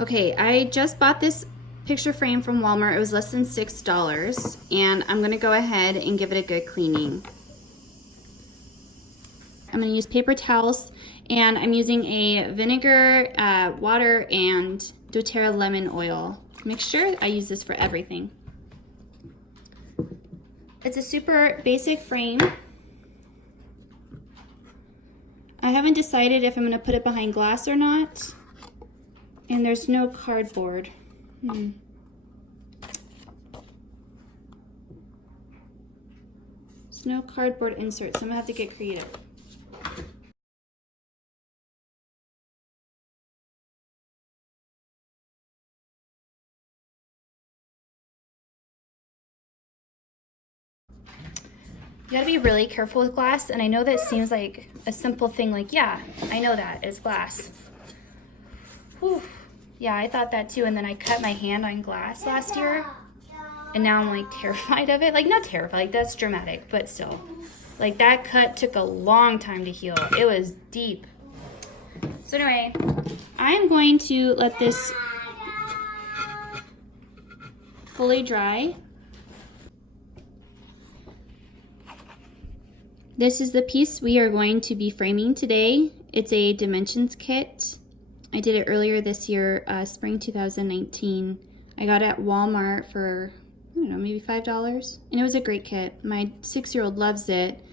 Okay, I just bought this picture frame from Walmart. It was less than $6, and I'm gonna go ahead and give it a good cleaning. I'm gonna use paper towels, and I'm using a vinegar, water, and doTERRA lemon oil mixture. I use this for everything. It's a super basic frame. I haven't decided if I'm gonna put it behind glass or not. And there's no cardboard. There's no cardboard insert, so I'm gonna have to get creative. You gotta be really careful with glass, and I know that seems like a simple thing, like, yeah, I know that, it's glass. Whew. Yeah, I thought that too, and then I cut my hand on glass last year, and now I'm like terrified of it. Like, not terrified, like that's dramatic, but still. Like, that cut took a long time to heal. It was deep. So anyway, I'm going to let this fully dry. This is the piece we are going to be framing today. It's a dimensions kit. I did it earlier this year, spring 2019. I got it at Walmart for, I don't know, maybe $5. And it was a great kit. My 6-year-old loves it.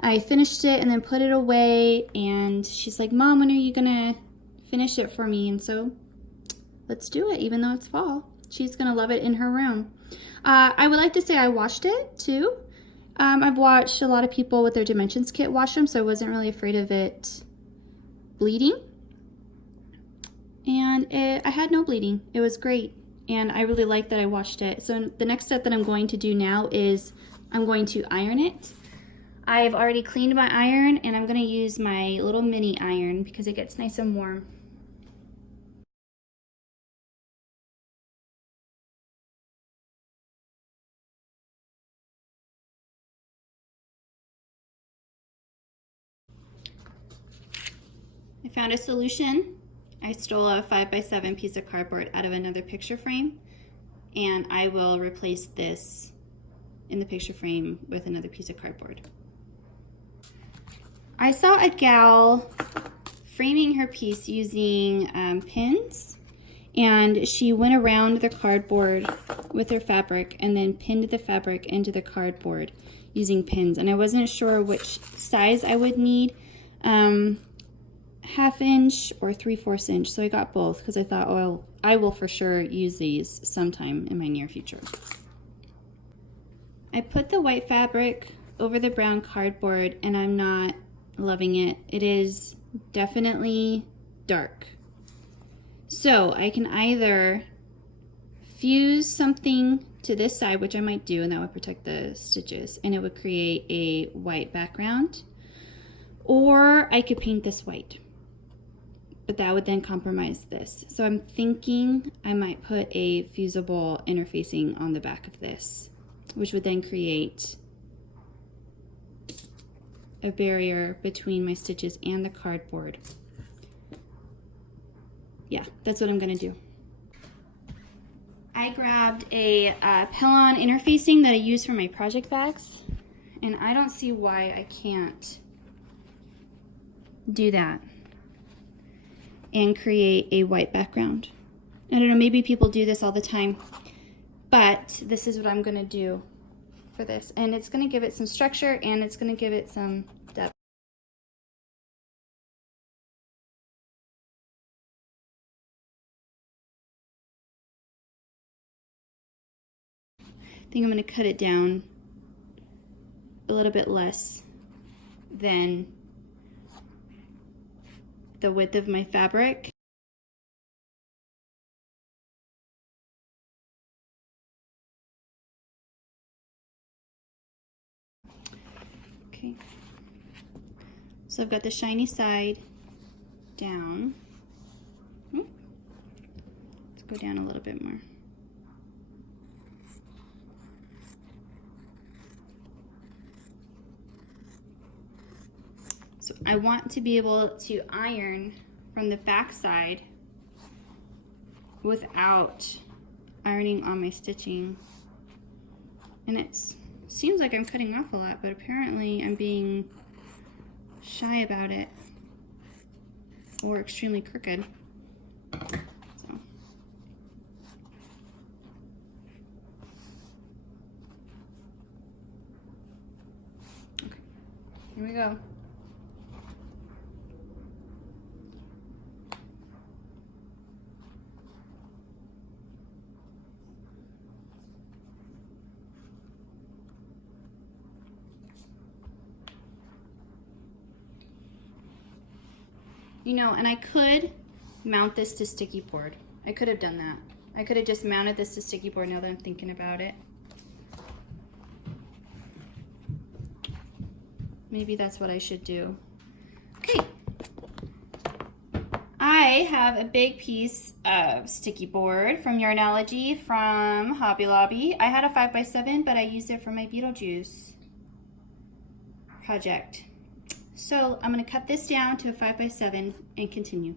I finished it and then put it away, and she's like, Mom, when are you gonna finish it for me? And so let's do it, even though it's fall. She's gonna love it in her room. I would like to say I washed it too. I've watched a lot of people with their dimensions kit wash them, so I wasn't really afraid of it bleeding. And I had no bleeding. It was great, and I really like that I washed it. So the next step that I'm going to do now is I'm going to iron it. I've already cleaned my iron, and I'm going to use my little mini iron because it gets nice and warm. I found a solution. I stole a 5x7 piece of cardboard out of another picture frame, and I will replace this in the picture frame with another piece of cardboard. I saw a gal framing her piece using pins, and she went around the cardboard with her fabric and then pinned the fabric into the cardboard using pins, and I wasn't sure which size I would need. 1/2 inch or 3/4 inch, so I got both because I thought, oh, I will for sure use these sometime in my near future. I put the white fabric over the brown cardboard, and I'm not loving it. It is definitely dark. So I can either fuse something to this side, which I might do, and that would protect the stitches, and it would create a white background, or I could paint this white. But that would then compromise this. So I'm thinking I might put a fusible interfacing on the back of this, which would then create a barrier between my stitches and the cardboard. Yeah, that's what I'm gonna do. I grabbed a Pellon interfacing that I use for my project bags, and I don't see why I can't do that and create a white background. I don't know, maybe people do this all the time, but this is what I'm gonna do for this. And it's gonna give it some structure, and it's gonna give it some depth. I think I'm gonna cut it down a little bit less than the width of my fabric. Okay, so I've got the shiny side down. Let's go down a little bit more. So I want to be able to iron from the back side without ironing on my stitching. And it seems like I'm cutting off a lot, but apparently I'm being shy about it or extremely crooked. So. Okay, here we go. You know, and I could mount this to sticky board. I could have done that. I could have just mounted this to sticky board now that I'm thinking about it. Maybe that's what I should do. Okay. I have a big piece of sticky board from Yarnology from Hobby Lobby. I had a 5x7, but I used it for my Beetlejuice project. So I'm going to cut this down to a 5x7 and continue.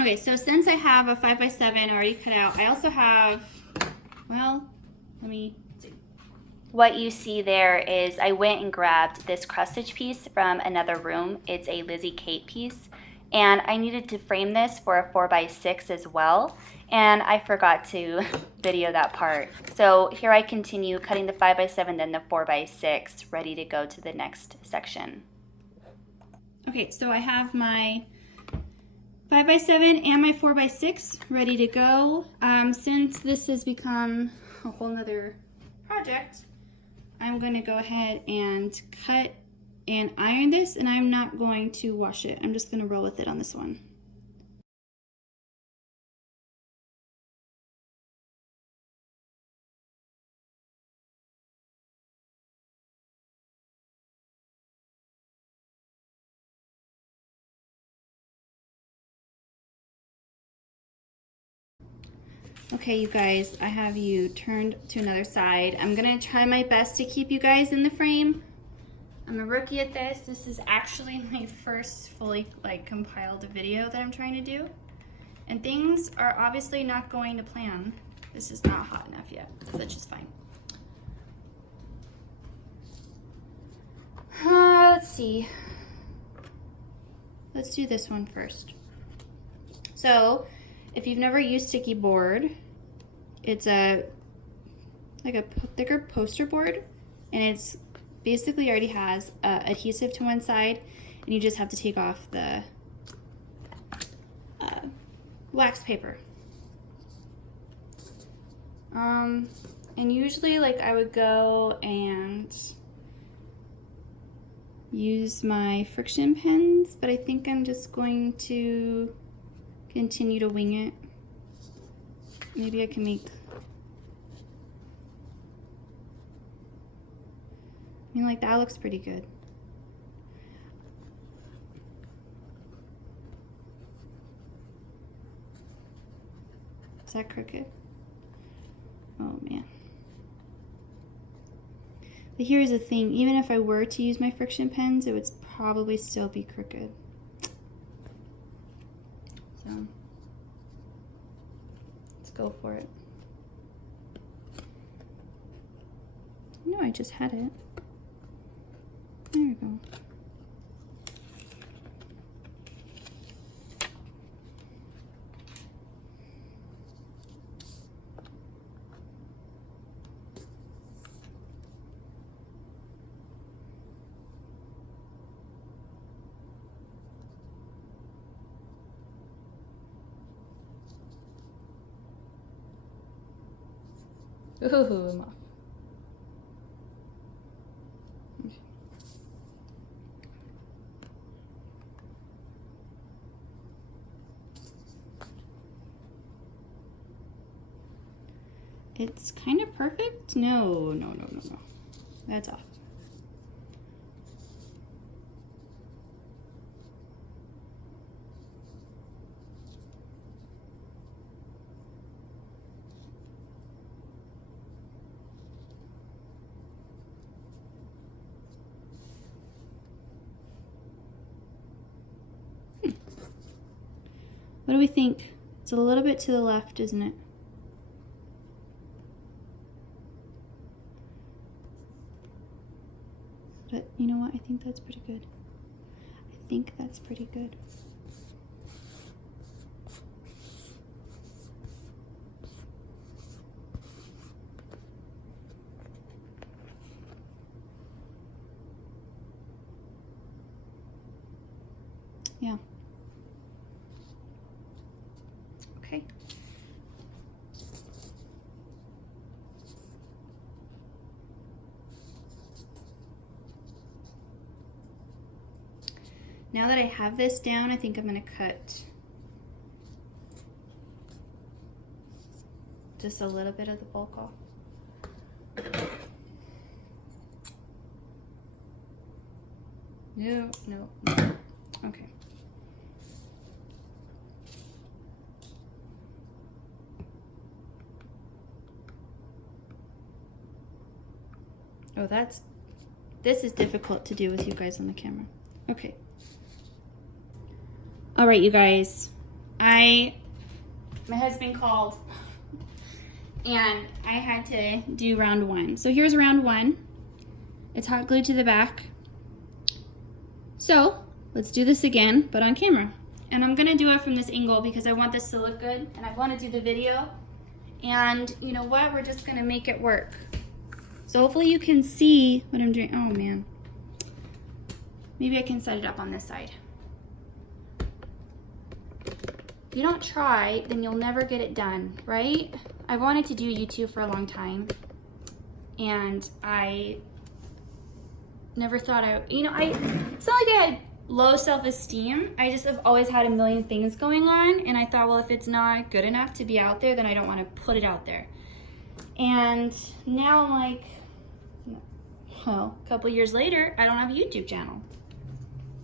Okay, so since I have a 5x7 already cut out, I also have, well, let me see. What you see there is I went and grabbed this cross stitch piece from another room. It's a Lizzie Kate piece, and I needed to frame this for a 4x6 as well, and I forgot to video that part. So here I continue cutting the 5x7, then the 4x6, ready to go to the next section. Okay, so I have my 5x7 and my 4x6 ready to go. Since this has become a whole nother project, I'm going to go ahead and cut and iron this, and I'm not going to wash it. I'm just going to roll with it on this one. Okay, you guys, I have you turned to another side. I'm gonna try my best to keep you guys in the frame. I'm a rookie at this. This is actually my first fully compiled video that I'm trying to do. And things are obviously not going to plan. This is not hot enough yet, which is fine. Let's see. Let's do this one first. So, if you've never used sticky board, it's like a thicker poster board, and it's basically already has adhesive to one side, and you just have to take off the wax paper. And usually I would go and use my friction pens, but I think I'm just going to continue to wing it. Maybe I can make, that looks pretty good. Is that crooked? Oh man. But here's the thing, even if I were to use my friction pens, it would probably still be crooked. So let's go for it. No, I just had it. There we go. Ooh, I'm off. It's kind of perfect. No. That's off. What do we think? It's a little bit to the left, isn't it? But you know what? I think that's pretty good. I think that's pretty good. Yeah. Okay. Now that I have this down, I think I'm going to cut just a little bit of the bulk off. No. Okay. Oh, this is difficult to do with you guys on the camera. Okay. All right, you guys. My husband called and I had to do round 1. So here's round 1. It's hot glued to the back. So let's do this again, but on camera. And I'm gonna do it from this angle because I want this to look good and I wanna do the video. And you know what? We're just gonna make it work. So hopefully you can see what I'm doing. Oh man. Maybe I can set it up on this side. If you don't try, then you'll never get it done, right? I wanted to do YouTube for a long time. And I never thought it's not like I had low self-esteem. I just have always had a million things going on. And I thought, well, if it's not good enough to be out there, then I don't want to put it out there. And now I'm like, well, a couple years later, I don't have a YouTube channel.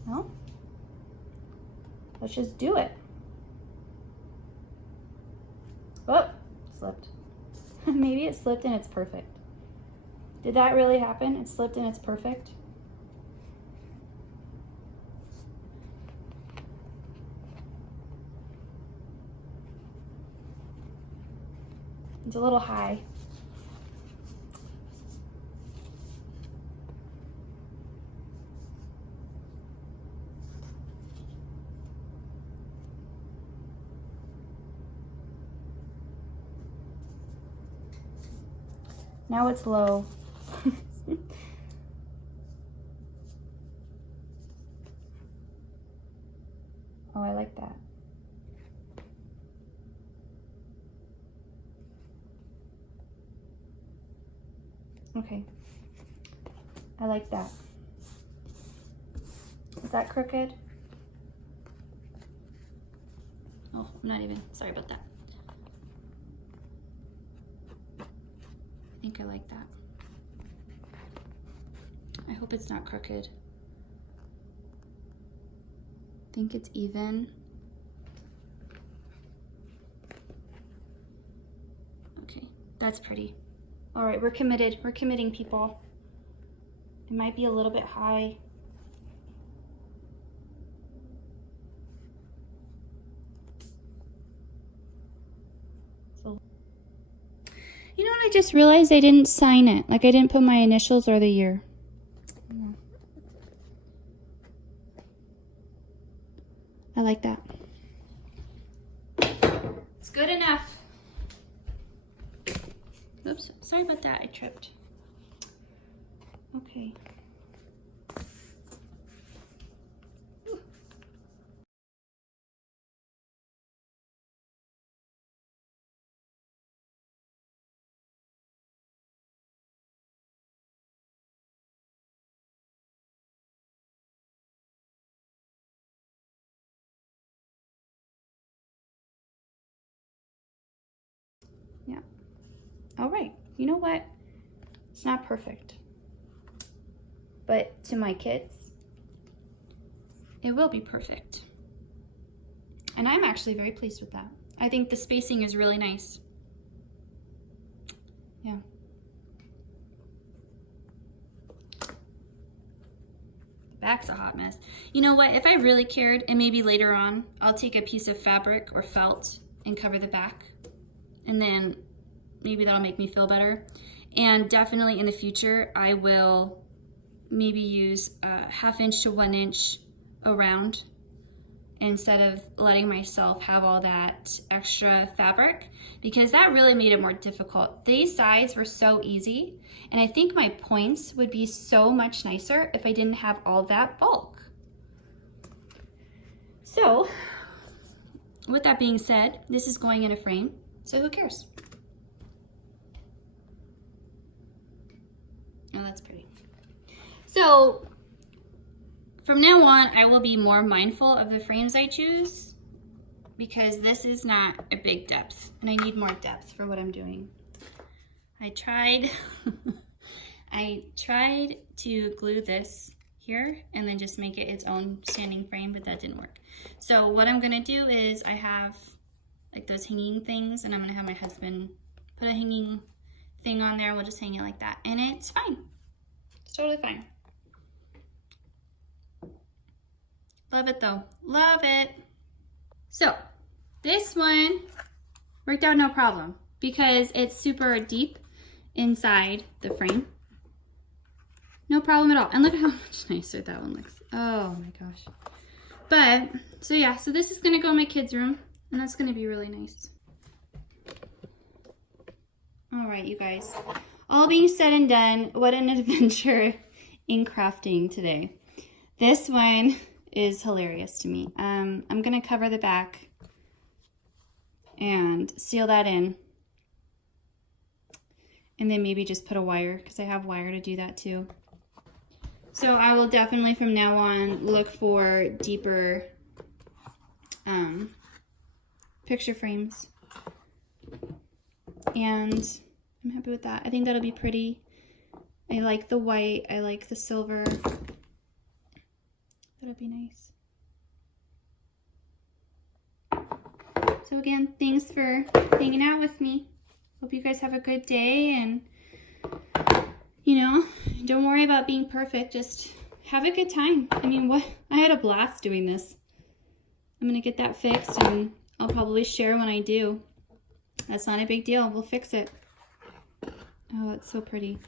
Well, let's just do it. Oh, slipped. Maybe it slipped and it's perfect. Did that really happen? It slipped and it's perfect? It's a little high. Now it's low. Oh, I like that. Okay. I like that. Is that crooked? Oh, I'm not even, sorry about that. I think I like that. I hope it's not crooked. I think it's even. Okay, that's pretty. All right, we're committed. We're committing, people. It might be a little bit high. So, you know what? I just realized I didn't sign it. Like I didn't put my initials or the year. I like that. It's good enough. Oops, sorry about that, I tripped. Okay. Yeah. All right, you know what? It's not perfect. but to my kids, it will be perfect. And I'm actually very pleased with that. I think the spacing is really nice. Yeah. The back's a hot mess. You know what? If I really cared, and maybe later on, I'll take a piece of fabric or felt and cover the back. And then maybe that'll make me feel better. And definitely in the future, I will maybe use a 1/2 inch to 1 inch around instead of letting myself have all that extra fabric, because that really made it more difficult. These sides were so easy, and I think my points would be so much nicer if I didn't have all that bulk. So, with that being said, this is going in a frame, so who cares? Oh, that's pretty. So, from now on, I will be more mindful of the frames I choose, because this is not a big depth, and I need more depth for what I'm doing. I tried to glue this here and then just make it its own standing frame, but that didn't work. So what I'm gonna do is I have like those hanging things, and I'm gonna have my husband put a hanging thing on there. We'll just hang it like that, and it's fine. It's totally fine. Love it though, love it. So this one worked out no problem because it's super deep inside the frame. No problem at all. And look at how much nicer that one looks. Oh my gosh. But, so yeah, so this is gonna go in my kids' room, and that's gonna be really nice. All right, you guys. All being said and done, what an adventure in crafting today. This one is hilarious to me. I'm gonna cover the back and seal that in. And then maybe just put a wire, because I have wire to do that too. So I will definitely from now on look for deeper picture frames. And I'm happy with that. I think that'll be pretty. I like the white, I like the silver. That'll be nice. So again, thanks for hanging out with me. Hope you guys have a good day, and you know, don't worry about being perfect. Just have a good time. I mean, I had a blast doing this. I'm gonna get that fixed, and I'll probably share when I do. That's not a big deal. We'll fix it. Oh, it's so pretty.